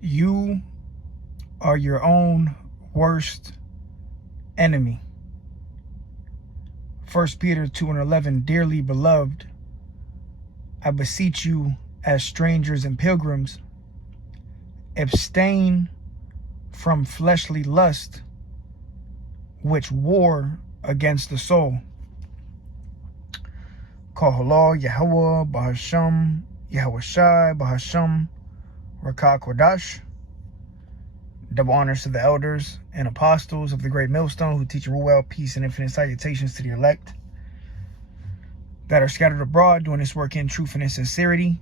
You are your own worst enemy. 1 Peter 2:11, dearly beloved, I beseech you as strangers and pilgrims, abstain from fleshly lust, which war against the soul. Kahala Yahweh Bahasham Yahweh Shai Bahasham Rakah Kodash. Double honors to the elders and apostles of the Great Millstone who teach and rule well, peace and infinite salutations to the elect that are scattered abroad doing this work in truth and in sincerity,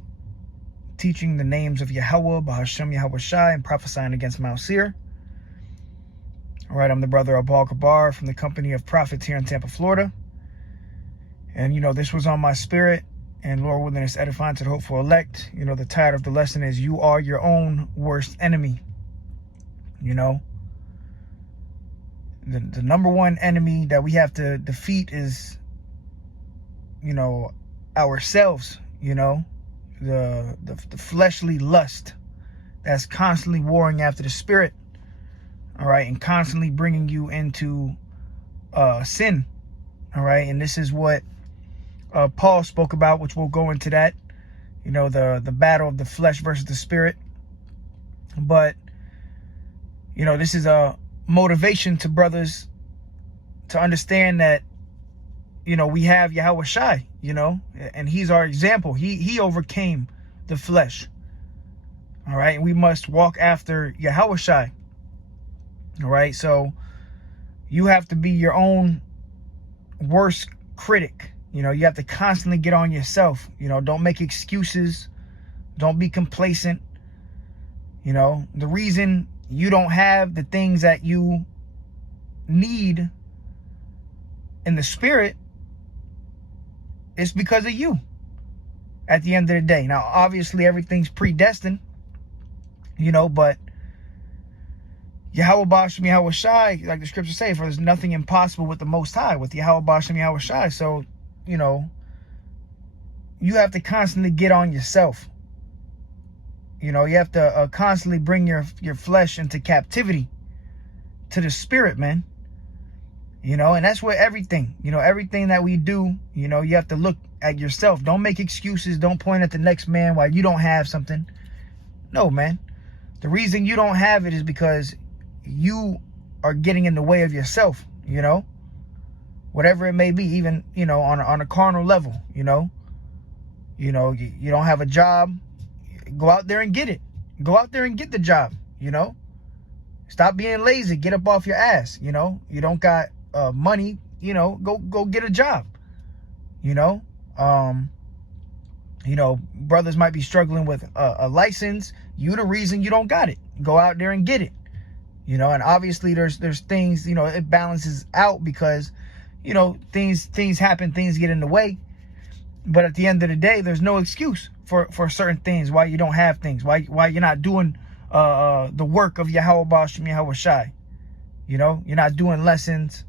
teaching the names of Yahweh, Bahasham Yahweh Shai, and prophesying against Mount Seir. All right, I'm the brother Abal Kabar from the company of prophets here in Tampa, Florida. And, this was on my spirit, and Lord willing, it's edifying to the hopeful elect. The title of the lesson is You Are Your Own Worst Enemy. The number one enemy that we have to defeat is, ourselves, the fleshly lust that's constantly warring after the spirit, all right, and constantly bringing you into sin, all right. And this is what Paul spoke about, which we'll go into that, the battle of the flesh versus the spirit. But this is a motivation to brothers to understand that, we have Yahweh Shai, and he's our example. He overcame the flesh. All right. And we must walk after Yahweh Shai. All right. So you have to be your own worst critic. You have to constantly get on yourself. Don't make excuses. Don't be complacent. The reason you don't have the things that you need in the spirit, it's because of you at the end of the day. Now, obviously, everything's predestined, but Yahweh Bashem Yahweh Shai, like the scriptures say, for there's nothing impossible with the Most High, with Yahweh Bashem Yahweh Shai. So, you have to constantly get on yourself. You have to constantly bring your flesh into captivity to the spirit, man. And that's where everything that we do, you have to look at yourself. Don't make excuses. Don't point at the next man while you don't have something. No, man. The reason you don't have it is because you are getting in the way of yourself, whatever it may be, even, on a carnal level, you don't have a job. Go out there and get it. Go out there and get the job, Stop being lazy. Get up off your ass, You don't got money, go get a job, brothers might be struggling with a license. You the reason you don't got it. Go out there and get it, and obviously there's things, it balances out because, things happen, things get in the way. But at the end of the day, there's no excuse for certain things, why you don't have things, why you're not doing the work of Yahweh Bashem Yahweh Shai. You're not doing lessons,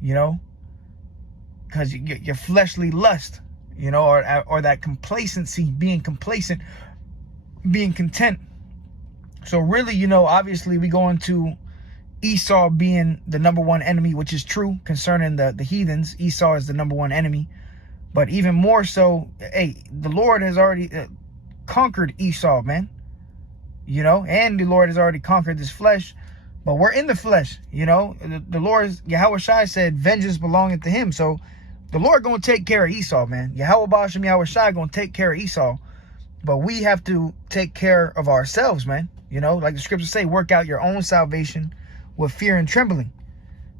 because your fleshly lust, or that complacency, being complacent, being content. So really, obviously we go into Esau being the number one enemy, which is true concerning the heathens. Esau is the number one enemy. But even more so, the Lord has already conquered Esau, man. And the Lord has already conquered this flesh. But we're in the flesh, The Lord, Yahweh Shai said, vengeance belongeth to him. So the Lord going to take care of Esau, man. Yahweh Bashem Yahweh Shai going to take care of Esau. But we have to take care of ourselves, man. Like the scriptures say, work out your own salvation with fear and trembling.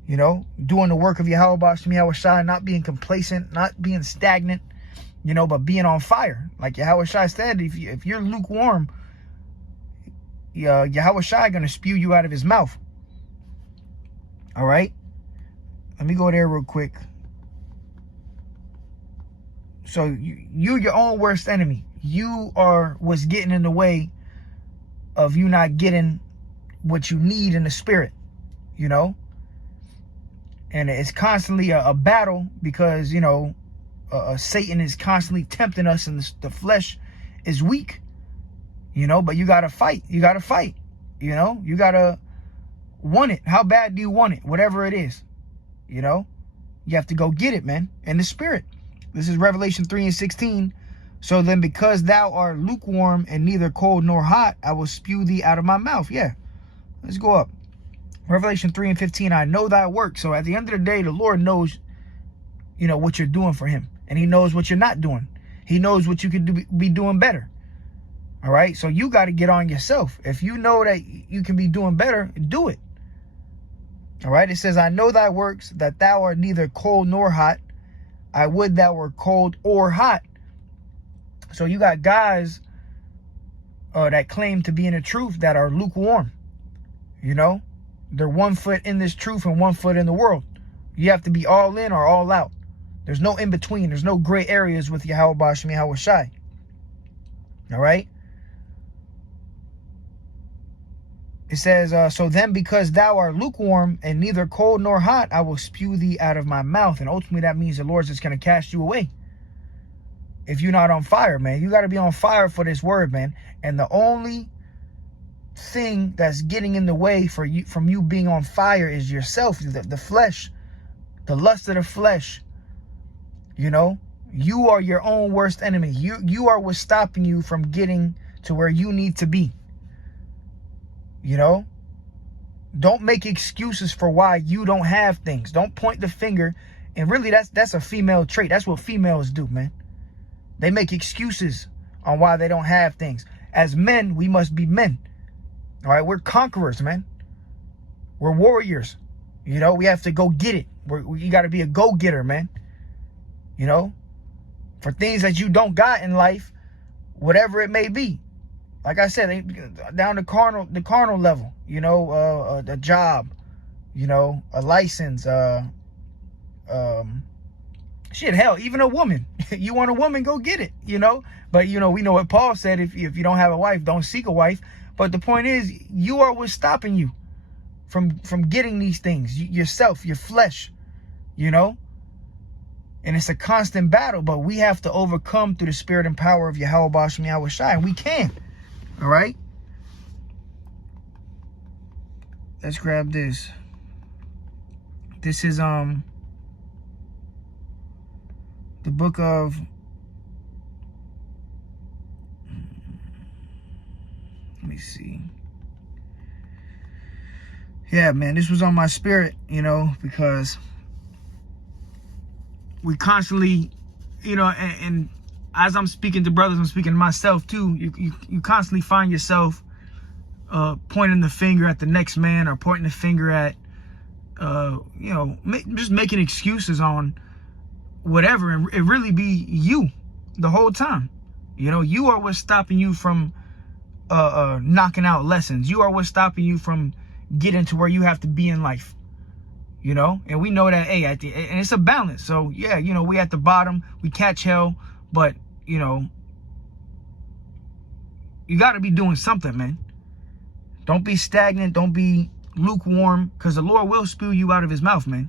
Doing the work of Yahweh Bashem Yahweh Shai, not being complacent, not being stagnant, but being on fire. Like Yahweh Shai said, if you're lukewarm, Yahweh Shai going to spew you out of his mouth. All right. Let me go there real quick. So you're your own worst enemy. You are what's getting in the way of you not getting what you need in the spirit, And it's constantly a battle because, Satan is constantly tempting us and the flesh is weak. you know, but you got to fight. You got to fight, you know, you got to want it. How bad do you want it? Whatever it is, you know, you have to go get it, man, in the spirit. This is Revelation 3:16. So then, because thou art lukewarm and neither cold nor hot, I will spew thee out of my mouth. Yeah, let's go up. Revelation 3:15. I know thy work. So at the end of the day, the Lord knows, you know, what you're doing for him, and he knows what you're not doing. He knows what you could be doing better. All right, so you got to get on yourself. If you know that you can be doing better, do it. All right, it says, I know thy works, that thou art neither cold nor hot. I would thou were cold or hot. So you got guys that claim to be in the truth that are lukewarm. You know, they're 1 foot in this truth and 1 foot in the world. You have to be all in or all out. There's no in between. There's no gray areas with Yahweh Bashem Yahweh Shai. All right. It says, so then because thou art lukewarm and neither cold nor hot, I will spew thee out of my mouth. And ultimately that means the Lord's just going to cast you away. If you're not on fire, man, you got to be on fire for this word, man. And the only thing that's getting in the way for you from you being on fire is yourself, the flesh, the lust of the flesh. You know, you are your own worst enemy. You are what's stopping you from getting to where you need to be. You know, don't make excuses for why you don't have things. Don't point the finger. And really, that's a female trait. That's what females do, man. They make excuses on why they don't have things. As men, we must be men. All right, we're conquerors, man. We're warriors. You know, we have to go get it. You got to be a go-getter, man. You know, for things that you don't got in life, whatever it may be. Like I said, down the carnal level, you know, a job, you know, a license, shit, hell, even a woman. You want a woman, go get it, you know. But, you know, we know what Paul said, if you don't have a wife, don't seek a wife. But the point is, you are what's stopping you from getting these things. Yourself, your flesh, you know. And it's a constant battle, but we have to overcome through the spirit and power of Yahweh Bashem Yahweh Shai, and we can. All right, let's grab this. This is the book of let me see. Yeah, man, this was on my spirit, you know, because we constantly, you know, and as I'm speaking to brothers, I'm speaking to myself too. You constantly find yourself pointing the finger at the next man, or pointing the finger at, you know, just making excuses on whatever, and it really be you the whole time. You know, you are what's stopping you from knocking out lessons. You are what's stopping you from getting to where you have to be in life. You know, and we know that, hey, and it's a balance. So yeah, you know, we at the bottom, we catch hell. But, you know, you got to be doing something, man. Don't be stagnant. Don't be lukewarm, because the Lord will spew you out of his mouth, man.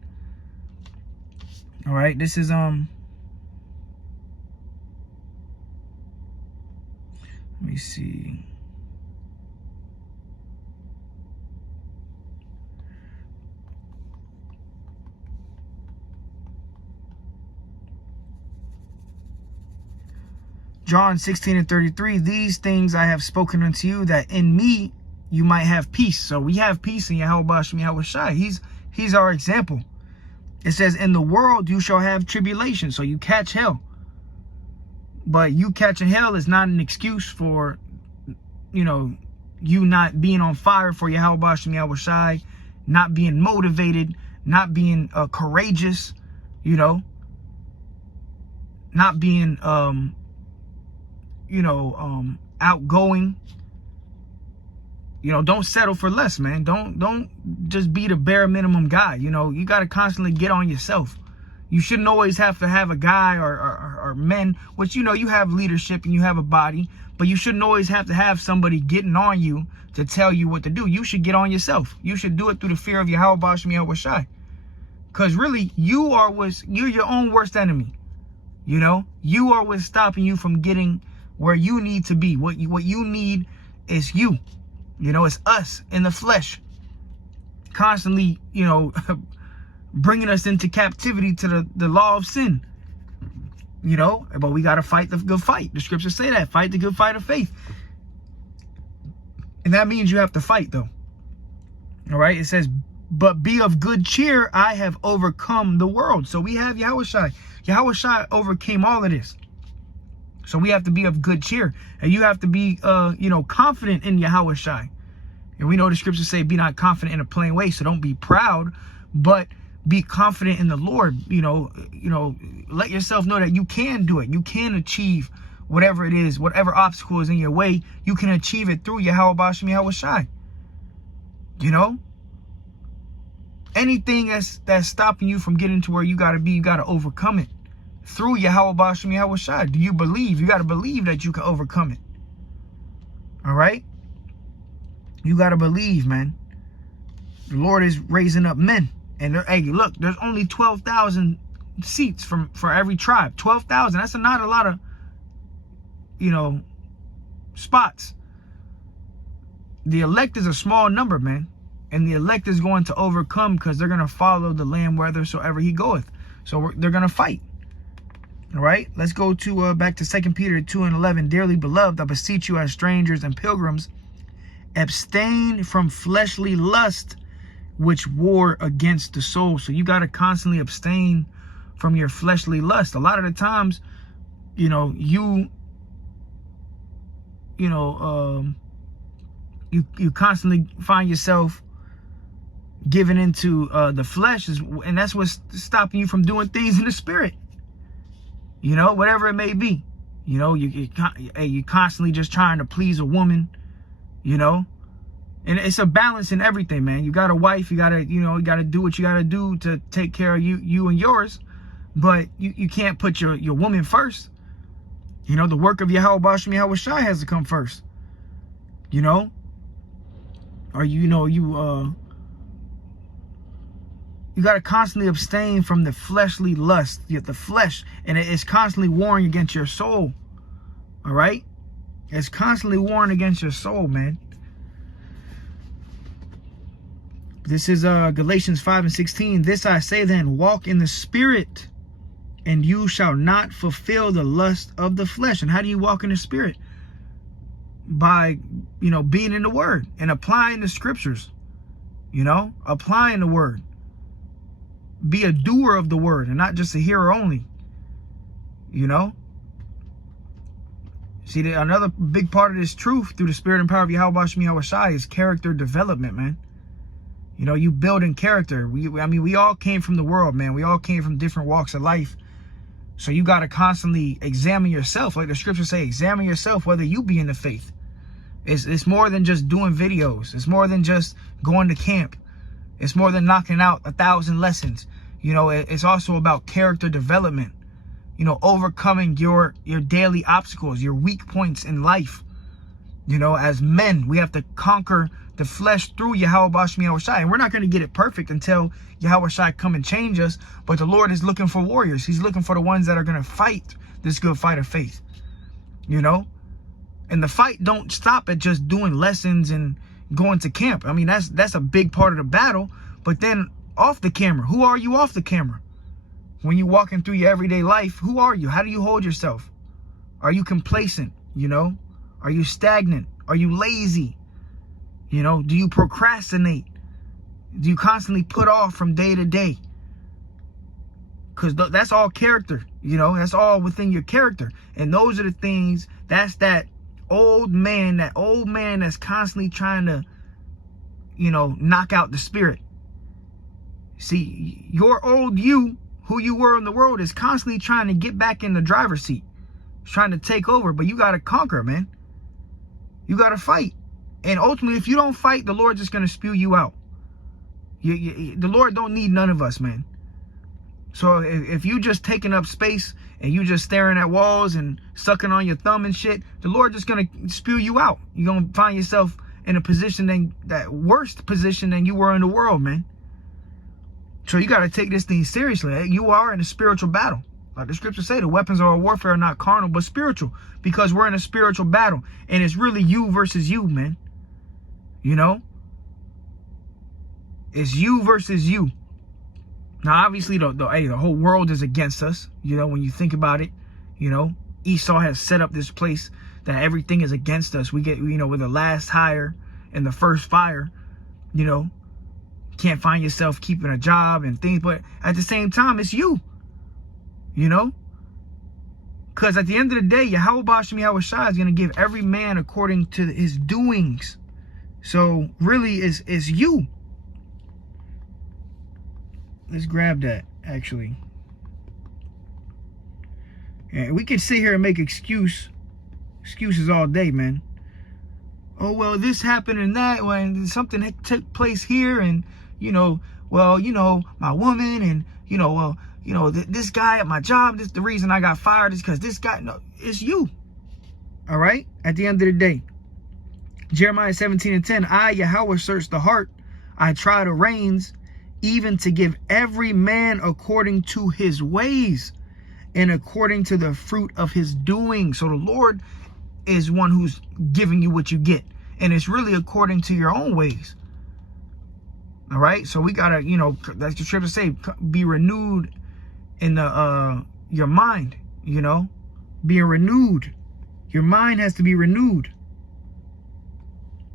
All right. This is, let me see. John 16:33, these things I have spoken unto you, that in me you might have peace. So we have peace in Yahweh Bashem Yahweh Shai. He's our example. It says, in the world you shall have tribulation. So you catch hell. But you catching hell is not an excuse for, you know, you not being on fire for Yahweh Bashem Yahweh Shai, not being motivated, not being courageous, you know, not being outgoing. You know, don't settle for less, man. Don't just be the bare minimum guy. You know, you got to constantly get on yourself. You shouldn't always have to have a guy or men, which, you know, you have leadership and you have a body, but you shouldn't always have to have somebody getting on you to tell you what to do. You should get on yourself. You should do it through the fear of Yahweh Bashem Yahweh Shai. Because really, you're your own worst enemy. You know, you are what's stopping you from getting where you need to be. What you need is you. It's us in the flesh, constantly, bringing us into captivity to the law of sin. But we got to fight the good fight. The scriptures say that. Fight the good fight of faith. And that means you have to fight, though. All right? It says, but be of good cheer. I have overcome the world. So we have Yahushua. Yahushua overcame all of this. So we have to be of good cheer. And you have to be, confident in Yahushua. And we know the scriptures say, be not confident in a plain way. So don't be proud, but be confident in the Lord. Let yourself know that you can do it. You can achieve whatever it is, whatever obstacle is in your way. You can achieve it through Yahweh Bashem Yahushua. Anything that's stopping you from getting to where you got to be, you got to overcome it through Yahweh Bashem Yahushua. Do you believe? You got to believe that you can overcome it. All right? You got to believe, man. The Lord is raising up men. And hey, look, there's only 12,000 seats for every tribe. 12,000. That's not a lot of, spots. The elect is a small number, man. And the elect is going to overcome because they're going to follow the Lamb whithersoever he goeth. So they're going to fight. All right. Let's go to back to 2 Peter 2:11. Dearly beloved, I beseech you as strangers and pilgrims, abstain from fleshly lust, which war against the soul. So you got to constantly abstain from your fleshly lust. A lot of the times, you constantly find yourself giving into the flesh, and that's what's stopping you from doing things in the spirit. Whatever it may be. You constantly just trying to please a woman. And it's a balance in everything, man. You got a wife, you gotta do what you gotta do to take care of you and yours. But you can't put your woman first. The work of Yahweh Bashem Yahushua has to come first. Or you got to constantly abstain from the fleshly lust, the flesh, and it's constantly warring against your soul. All right? It's constantly warring against your soul, man. This is Galatians 5:16. This I say then, walk in the spirit, and you shall not fulfill the lust of the flesh. And how do you walk in the spirit? By, being in the word and applying the scriptures, applying the word. Be a doer of the word and not just a hearer only, See, another big part of this truth through the spirit and power of Yahweh Bashem Yahushua is character development, man. You building character. We all came from the world, man. We all came from different walks of life. So you got to constantly examine yourself. Like the scriptures say, examine yourself whether you be in the faith. It's more than just doing videos. It's more than just going to camp. It's more than knocking out 1,000 lessons. It's also about character development. Overcoming your daily obstacles, your weak points in life. As men, we have to conquer the flesh through Yahweh Bashem Yahushua. And we're not going to get it perfect until Yahushua come and change us. But the Lord is looking for warriors. He's looking for the ones that are going to fight this good fight of faith. And the fight don't stop at just doing lessons and going to camp. That's a big part of the battle. But then off the camera, who are you off the camera? When you're walking through your everyday life, who are you? How do you hold yourself? Are you complacent? Are you stagnant? Are you lazy? Do you procrastinate? Do you constantly put off from day to day? Because that's all character, that's all within your character. And those are the things, that's that old man that's constantly trying to, knock out the spirit. See, your old you, who you were in the world, is constantly trying to get back in the driver's seat. It's trying to take over, but you got to conquer, man. You got to fight. And ultimately, if you don't fight, the Lord's just going to spew you out. The Lord don't need none of us, man. So if you just taking up space and you just staring at walls and sucking on your thumb and shit, the Lord just going to spew you out. You're going to find yourself in a position, that worst position than you were in the world, man. So you got to take this thing seriously. You are in a spiritual battle. Like the scriptures say, the weapons of our warfare are not carnal, but spiritual, because we're in a spiritual battle. And it's really you versus you, man. You know? It's you versus you. Now, obviously, the whole world is against us. You know, when you think about it, you know, Esau has set up this place that everything is against us. We get, you know, we're the last hire and the first fire, you know. Can't find yourself keeping a job and things. But at the same time, it's you. You know? Because at the end of the day, Yahweh Bashem Yahweh Shai is going to give every man according to his doings. So really, it's you. Let's grab that, actually. And we could sit here and make excuses all day, man. Oh, well, this happened and that, when something took place here, and, you know, well, you know, my woman, and, you know, well, you know, this guy at my job, this the reason I got fired is because this guy. No, it's you. All right? At the end of the day. Jeremiah 17:10, I, Yahweh, search the heart. I try the reins, even to give every man according to his ways and according to the fruit of his doing. So the Lord is one who's giving you what you get. And it's really according to your own ways. All right? So we got to, you know, that's the scripture say, be renewed in the your mind, you know, being renewed. Your mind has to be renewed.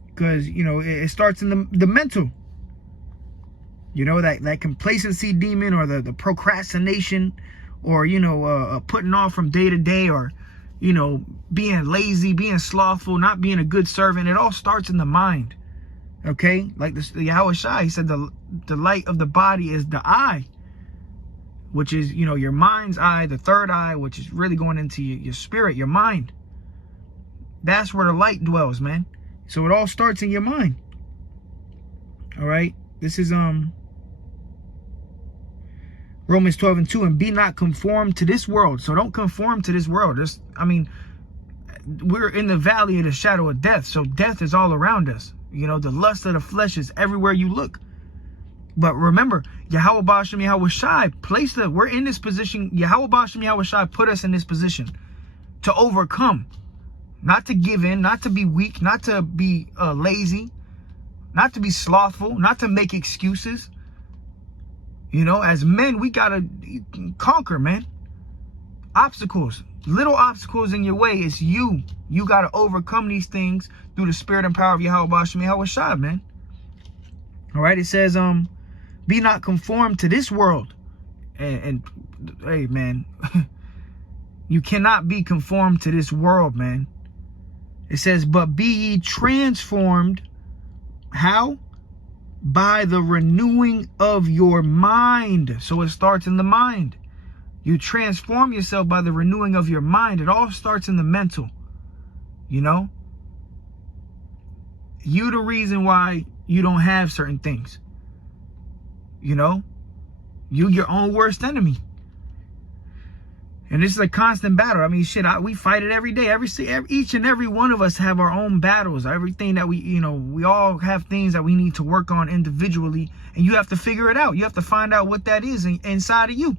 Because, you know, it starts in the mental. You know, that complacency demon, or the procrastination, or, you know, putting off from day to day, or, you know, being lazy, being slothful, not being a good servant. It all starts in the mind. Okay? Like the Yahweh Shai, he said the light of the body is the eye, which is, you know, your mind's eye, the third eye, which is really going into your spirit, your mind. That's where the light dwells, man. So it all starts in your mind. All right? This is Romans 12:2, and be not conformed to this world. So don't conform to this world. I mean, we're in the valley of the shadow of death. So death is all around us. You know, the lust of the flesh is everywhere you look. But remember, Yahweh Bashem Yahweh Shai we're in this position. Yahweh Bashem Yahweh Shai put us in this position to overcome, not to give in, not to be weak, not to be lazy, not to be slothful, not to make excuses. You know, as men, we got to conquer, man. Obstacles, little obstacles in your way, it's you. You got to overcome these things through the spirit and power of Yahweh Bashem Yahweh Shai, man. All right, it says, be not conformed to this world. And hey, man, you cannot be conformed to this world, man. It says, but be ye transformed. How? By the renewing of your mind. So it starts in the mind. You transform yourself by the renewing of your mind. It all starts in the mental. You know? You the reason why you don't have certain things. You know? You your own worst enemy. And this is a constant battle. I mean, shit, we fight it every day. Each and every one of us have our own battles. Everything that we all have things that we need to work on individually. And you have to figure it out. You have to find out what that is inside of you.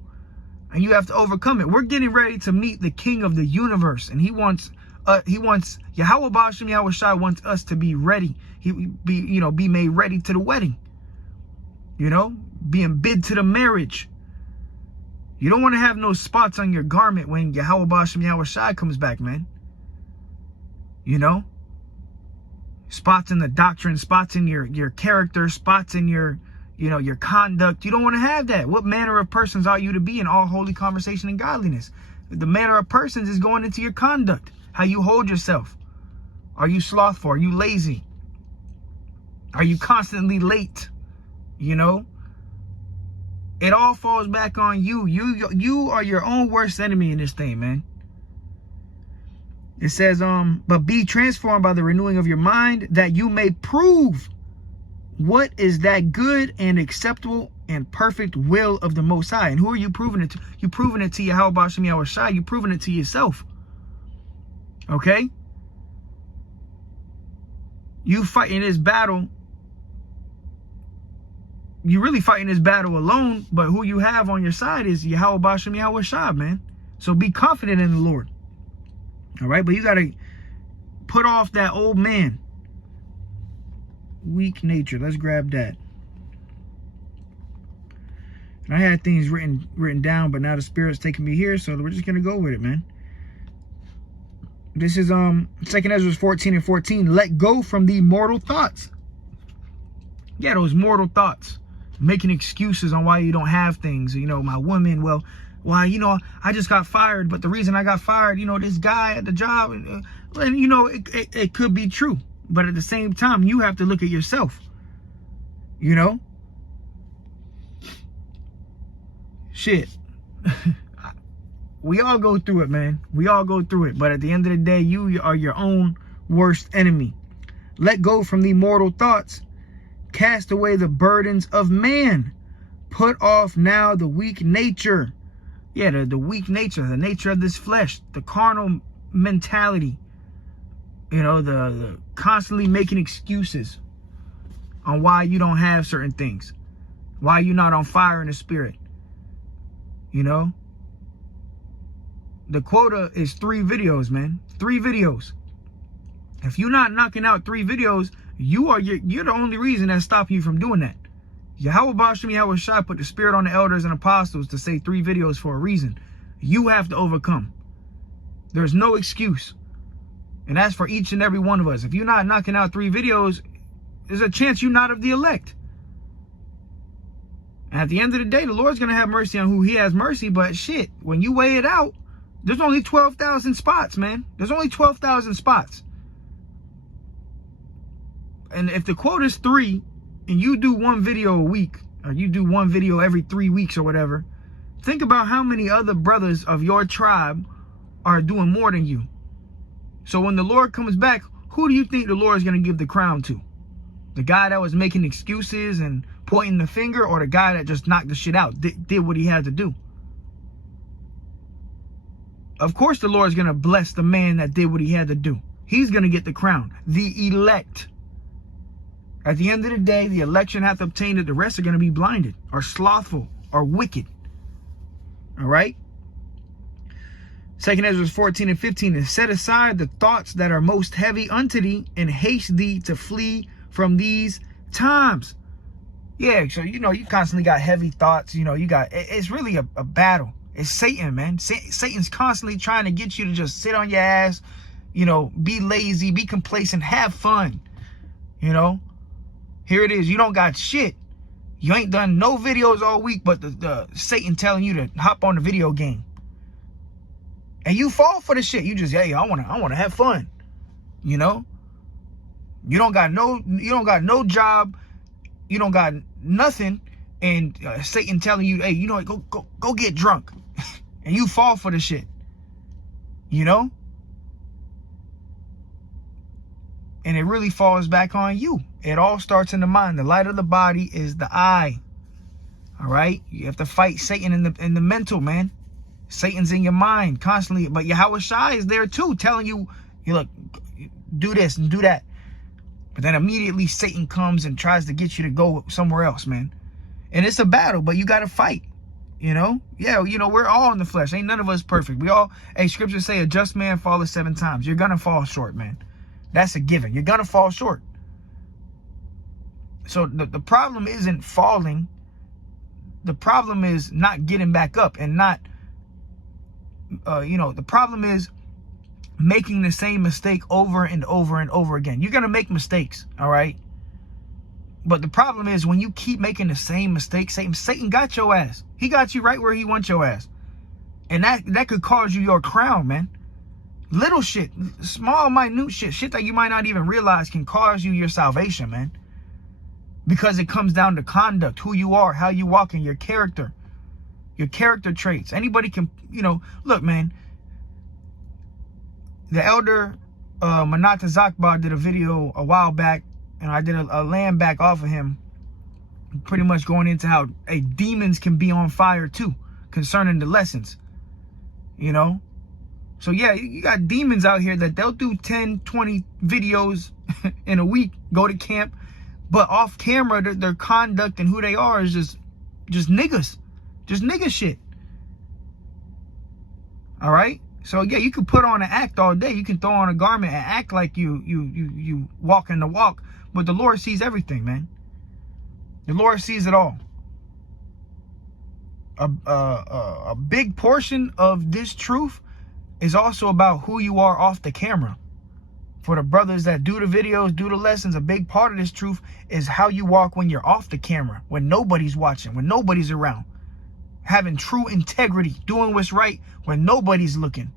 And you have to overcome it. We're getting ready to meet the King of the universe. And he wants Yahweh Bashem Yahweh Shai wants us to be ready. Be made ready to the wedding. You know, being bid to the marriage. You don't want to have no spots on your garment when Yahweh Bashem Yahweh Shai comes back, man. You know? Spots in the doctrine, spots in your character, spots in your conduct. You don't want to have that. What manner of persons are you to be in all holy conversation and godliness? The manner of persons is going into your conduct. How you hold yourself. Are you slothful? Are you lazy? Are you constantly late? You know? It all falls back on you. You are your own worst enemy in this thing, man. It says, but be transformed by the renewing of your mind, that you may prove what is that good and acceptable and perfect will of the Most High. And who are you proving it to? You're proving it to Yahweh Bashem Yahweh Shai. You're proving it to yourself. Okay? You fight in this battle. you're really fighting this battle alone, but who you have on your side is Yahweh Bashem Yahweh Shah, man. So be confident in the Lord. All right, but you got to put off that old man. Weak nature. Let's grab that. And I had things written down, but now the Spirit's taking me here, so we're just going to go with it, man. This is 2 Ezra 14 and 14. Let go from the mortal thoughts. Yeah, those mortal thoughts. Making excuses on why you don't have things. You know, my woman, well, why, you know, I just got fired, but the reason I got fired, you know, this guy at the job, and you know, it could be true. But at the same time, you have to look at yourself. You know? Shit. We all go through it, man. We all go through it. But at the end of the day, you are your own worst enemy. Let go from the mortal thoughts. Cast away the burdens of man. Put off now the weak nature. Yeah, the weak nature, the nature of this flesh, the carnal mentality. You know, the constantly making excuses on why you don't have certain things. Why you're not on fire in the Spirit. You know? The quota is 3 videos, man. 3 videos. If you're not knocking out 3 videos, you're the only reason that's stopping you from doing that. Yahweh Bashem Yahweh Shai put the Spirit on the elders and apostles to say 3 videos for a reason. You have to overcome. There's no excuse. And that's for each and every one of us. If you're not knocking out 3 videos, there's a chance you're not of the elect. And at the end of the day, the Lord's going to have mercy on who he has mercy. But shit, when you weigh it out, there's only 12,000 spots, man. There's only 12,000 spots. And if the quote is 3 and you do 1 video a week, or you do 1 video every 3 weeks or whatever, think about how many other brothers of your tribe are doing more than you. So when the Lord comes back, who do you think the Lord is going to give the crown to? The guy that was making excuses and pointing the finger, or the guy that just knocked the shit out, did what he had to do? Of course the Lord is going to bless the man that did what he had to do. He's going to get the crown. The elect. At the end of the day, the election hath obtained it. The rest are going to be blinded, or slothful, or wicked. All right? 2 Ezra 14 and 15. And set aside the thoughts that are most heavy unto thee, and haste thee to flee from these times. Yeah, so, you know, you constantly got heavy thoughts. You know, it's really a battle. It's Satan, man. Satan's constantly trying to get you to just sit on your ass, you know, be lazy, be complacent, have fun. You know, here it is. You don't got shit. You ain't done no videos all week, but the Satan telling you to hop on the video game. And you fall for the shit. You just, hey, I wanna have fun. You know? You don't got no job. You don't got nothing. And Satan telling you, hey, you know what, go get drunk. And you fall for the shit. You know? And it really falls back on you. It all starts in the mind. The light of the body is the eye. All right? You have to fight Satan in the mental, man. Satan's in your mind constantly. But Yahweh Shai is there too, telling you, look, do this and do that. But then immediately Satan comes and tries to get you to go somewhere else, man. And it's a battle, but you got to fight. You know? Yeah, you know, we're all in the flesh. Ain't none of us perfect. We all, scriptures say a just man falleth 7 times. You're going to fall short, man. That's a given. You're going to fall short. So the problem isn't falling. The problem is not getting back up and not, the problem is making the same mistake over and over and over again. You're going to make mistakes, all right? But the problem is when you keep making the same mistake, Satan got your ass. He got you right where he wants your ass. And that could cause you your crown, man. Little shit, small, minute shit that you might not even realize can cause you your salvation, man. Because it comes down to conduct, who you are, how you walk, and your character traits. Anybody can, look, man. The elder Manata Zakbar did a video a while back, and I did a land back off of him, pretty much going into how demons can be on fire too, concerning the lessons, you know. So yeah, you got demons out here that they'll do 10, 20 videos in a week, go to camp, But off camera, their conduct and who they are is just niggas. Just nigga shit. All right? So yeah, you can put on an act all day. You can throw on a garment and act like you walking the walk. But the Lord sees everything, man. The Lord sees it all. A big portion of this truth is also about who you are off the camera. For the brothers that do the videos, do the lessons, a big part of this truth is how you walk when you're off the camera, when nobody's watching, when nobody's around. Having true integrity, doing what's right when nobody's looking.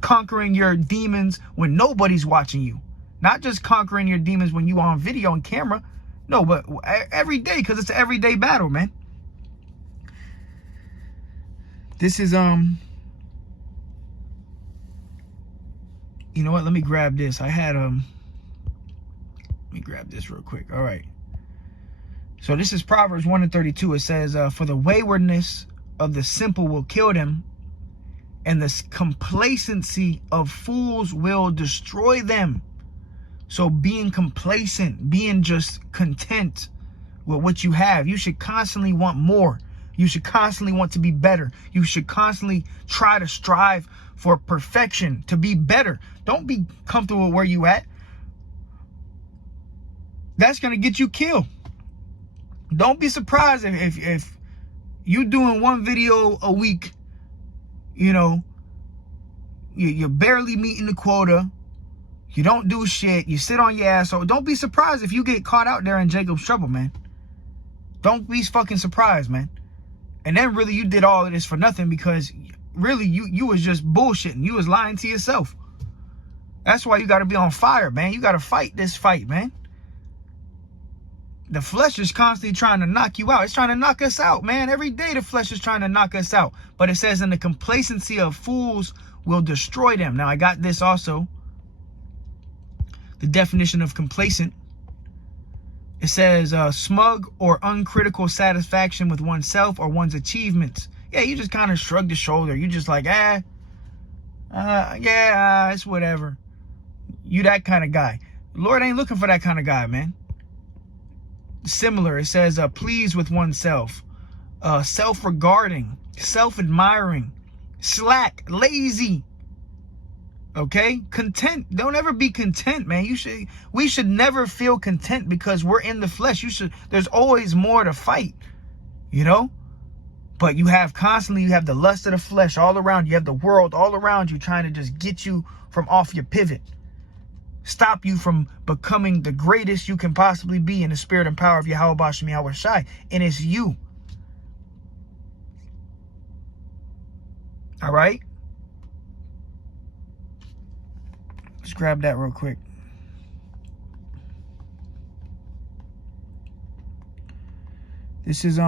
Conquering your demons when nobody's watching you. Not just conquering your demons when you on video and camera. No, but every day, because it's an everyday battle, man. This is, you know what? Let me grab this. I had, let me grab this real quick. All right. So this is Proverbs 1:32. It says, for the waywardness of the simple will kill them, and the complacency of fools will destroy them. So being complacent, being just content with what you have, you should constantly want more. You should constantly want to be better. You should constantly try to strive for perfection, to be better. Don't be comfortable where you at. That's going to get you killed. Don't be surprised if you doing one video a week, you know, you're barely meeting the quota. You don't do shit. You sit on your ass. So don't be surprised if you get caught out there in Jacob's trouble, man. Don't be fucking surprised, man. And then really you did all of this for nothing because really you was just bullshitting. You was lying to yourself. That's why you got to be on fire, man. You got to fight this fight, man. The flesh is constantly trying to knock you out. It's trying to knock us out, man. Every day the flesh is trying to knock us out. But it says, in the complacency of fools will destroy them. Now, I got this also. The definition of complacent. It says smug or uncritical satisfaction with oneself or one's achievements. Yeah, you just kind of shrug the shoulder. You just like, it's whatever. You that kind of guy. Lord ain't looking for that kind of guy, man. Similar, it says pleased with oneself, self-regarding, self-admiring, slack, lazy. Okay, content. Don't ever be content, man. We should never feel content because we're in the flesh. There's always more to fight, you know. But you have the lust of the flesh all around. You have the world all around you trying to just get you from off your pivot. Stop you from becoming the greatest you can possibly be in the spirit and power of Yahweh Bashem Yahweh Shai. And it's you. All right. Let's grab that real quick. This is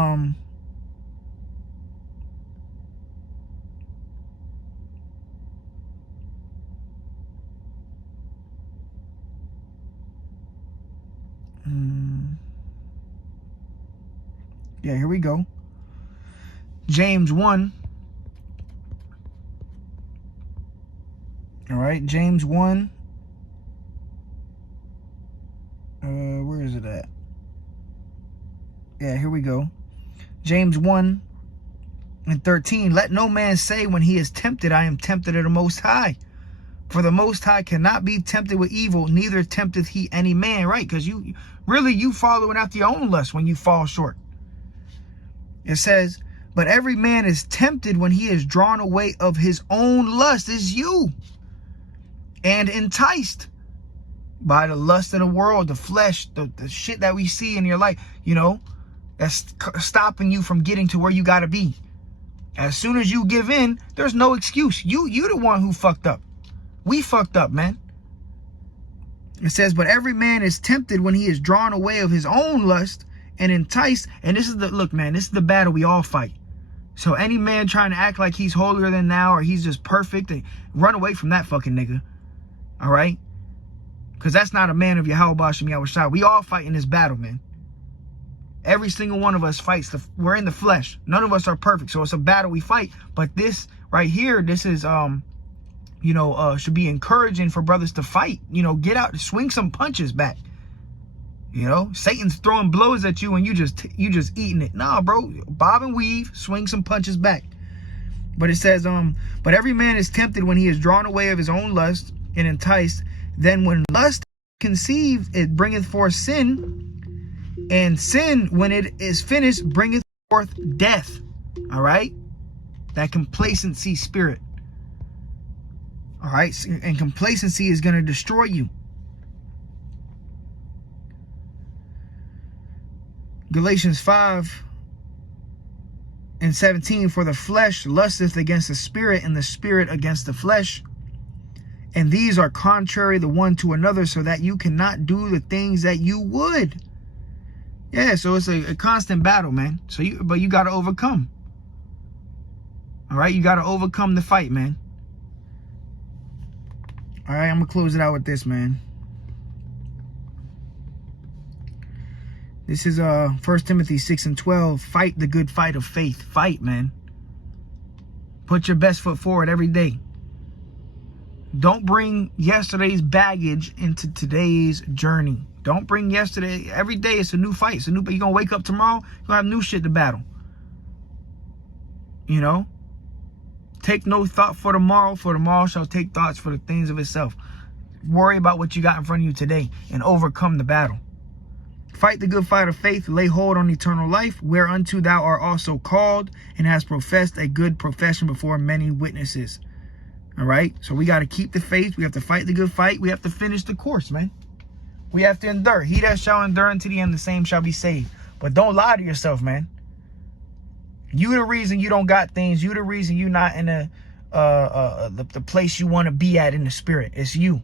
yeah, here we go. James 1. All right, James 1. Where is it at? Yeah, here we go. James 1:13. Let no man say when he is tempted, I am tempted of the Most High. For the Most High cannot be tempted with evil, neither tempteth he any man. Right, because you following after your own lust when you fall short. It says, but every man is tempted when he is drawn away of his own lust. Is you. And enticed by the lust of the world, the flesh, the shit that we see in your life, you know, that's stopping you from getting to where you got to be. As soon as you give in, there's no excuse. You the one who fucked up. We fucked up, man. It says, but every man is tempted when he is drawn away of his own lust and enticed. And this is look, man, this is the battle we all fight. So any man trying to act like he's holier than thou or he's just perfect, and run away from that fucking nigga. All right? Because that's not a man of Yahweh Bashem Yahweh Shai. We all fight in this battle, man. Every single one of us fights. We're in the flesh. None of us are perfect. So it's a battle we fight. But this right here, this is, should be encouraging for brothers to fight. You know, get out, swing some punches back. You know, Satan's throwing blows at you and you just eating it. Nah, bro, bob and weave, swing some punches back. But it says, but every man is tempted when he is drawn away of his own lust and enticed. Then when lust conceived, it bringeth forth sin. And sin, when it is finished, bringeth forth death. All right? That complacency spirit. All right? And complacency is going to destroy you. Galatians 5:17, for the flesh lusteth against the spirit, and the spirit against the flesh. And these are contrary the one to another, so that you cannot do the things that you would. Yeah, so it's a constant battle, man. But you got to overcome. All right, you got to overcome the fight, man. All right, I'm going to close it out with this, man. This is 1 Timothy 6:12. Fight the good fight of faith. Fight, man. Put your best foot forward every day. Don't bring yesterday's baggage into today's journey. Don't bring yesterday. Every day it's a new fight. It's a new. You're going to wake up tomorrow, you're going to have new shit to battle. You know? Take no thought for tomorrow shall take thoughts for the things of itself. Worry about what you got in front of you today and overcome the battle. Fight the good fight of faith, lay hold on eternal life, whereunto thou art also called, and hast professed a good profession before many witnesses. All right? So we got to keep the faith. We have to fight the good fight. We have to finish the course, man. We have to endure. He that shall endure unto the end, the same shall be saved. But don't lie to yourself, man. You the reason you don't got things. You the reason you not in the place you want to be at in the spirit. It's you.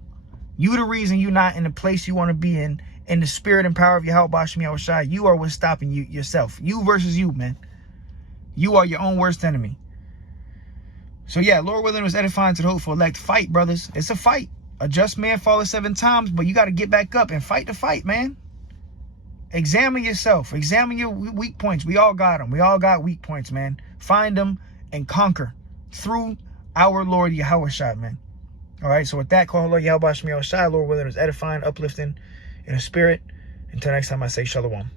You the reason you not in the place you want to be in the spirit and power of Yahweh Bashmi Yahushua. You are what's stopping you yourself. You versus you, man. You are your own worst enemy. So yeah, Lord willing, was edifying to the hopeful elect. Fight, brothers. It's a fight. A just man falleth 7 times, but you got to get back up and fight the fight, man. Examine yourself. Examine your weak points. We all got them. We all got weak points, man. Find them and conquer through our Lord Yahushua, man. All right, so with that, call Lord Yahweh Bashmi Yahushua. Lord willing, was edifying, uplifting in the spirit. Until next time, I say shalom.